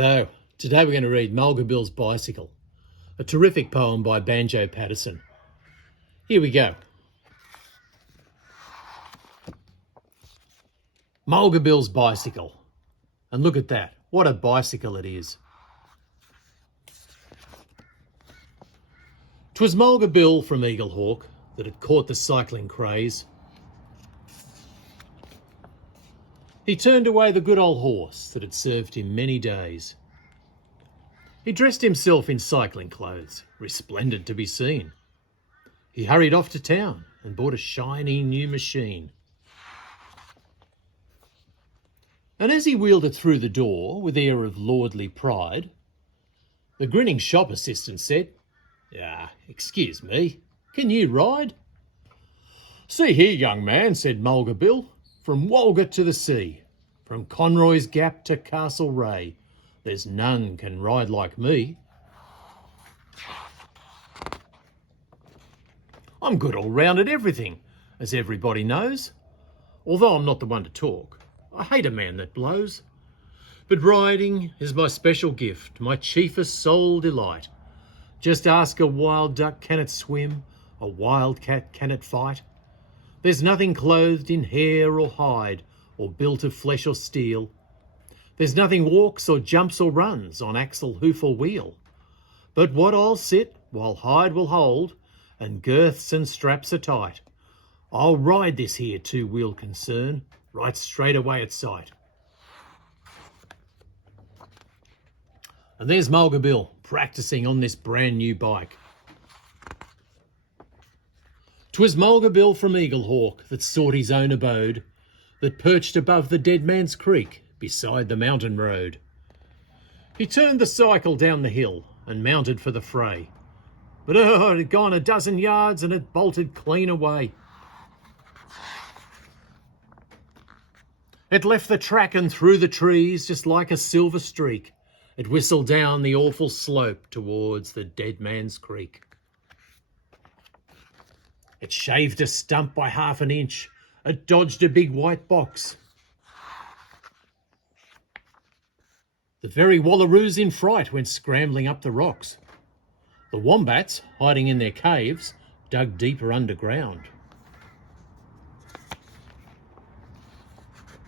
So, today we're going to read Mulga Bill's Bicycle, a terrific poem by Banjo Patterson. Here we go. Mulga Bill's Bicycle. And look at that, what a bicycle it is. 'Twas Mulga Bill from Eaglehawk that had caught the cycling craze. He turned away the good old horse that had served him many days. He dressed himself in cycling clothes, resplendent to be seen. He hurried off to town and bought a shiny new machine. And as he wheeled it through the door with air of lordly pride, the grinning shop assistant said, excuse me, can you ride?" "See here, young man," said Mulga Bill, "from Walgett to the sea, from Conroy's Gap to Castlereagh, there's none can ride like me. I'm good all round at everything, as everybody knows, although I'm not the one to talk. I hate a man that blows. But riding is my special gift, my chiefest soul delight. Just ask a wild duck, can it swim? A wildcat, can it fight? There's nothing clothed in hair or hide, or built of flesh or steel. There's nothing walks or jumps or runs on axle, hoof or wheel. But what I'll sit, while hide will hold, and girths and straps are tight, I'll ride this here two-wheeled concern, right straight away at sight." And there's Mulga Bill practising on this brand new bike. 'Twas Mulga Bill from Eaglehawk that sought his own abode, that perched above the Dead Man's Creek beside the mountain road. He turned the cycle down the hill and mounted for the fray. But it had gone a dozen yards and it bolted clean away. It left the track and through the trees just like a silver streak. It whistled down the awful slope towards the Dead Man's Creek. It shaved a stump by half an inch. It dodged a big white box. The very wallaroos in fright went scrambling up the rocks. The wombats, hiding in their caves, dug deeper underground.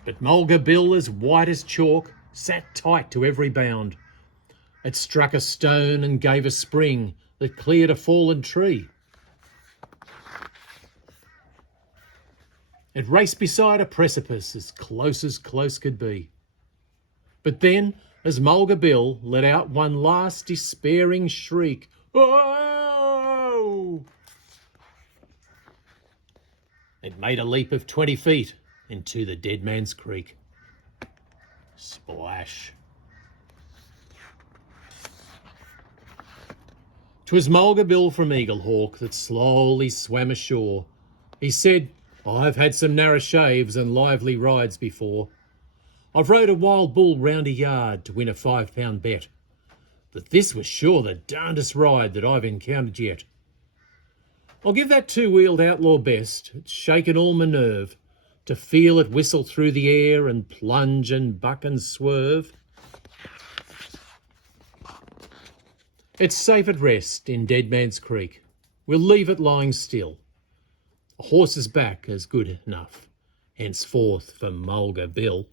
But Mulga Bill, as white as chalk, sat tight to every bound. It struck a stone and gave a spring that cleared a fallen tree. It raced beside a precipice as close could be. But then, as Mulga Bill let out one last despairing shriek, "Oh!" it made a leap of 20 feet into the Dead Man's Creek. Splash. 'Twas Mulga Bill from Eaglehawk that slowly swam ashore. He said, "I've had some narrow shaves and lively rides before. I've rode a wild bull round a yard to win a £5 bet. But this was sure the darndest ride that I've encountered yet. I'll give that two-wheeled outlaw best. It's shaken all my nerve to feel it whistle through the air and plunge and buck and swerve. It's safe at rest in Dead Man's Creek. We'll leave it lying still. A horse's back is good enough, henceforth for Mulga Bill."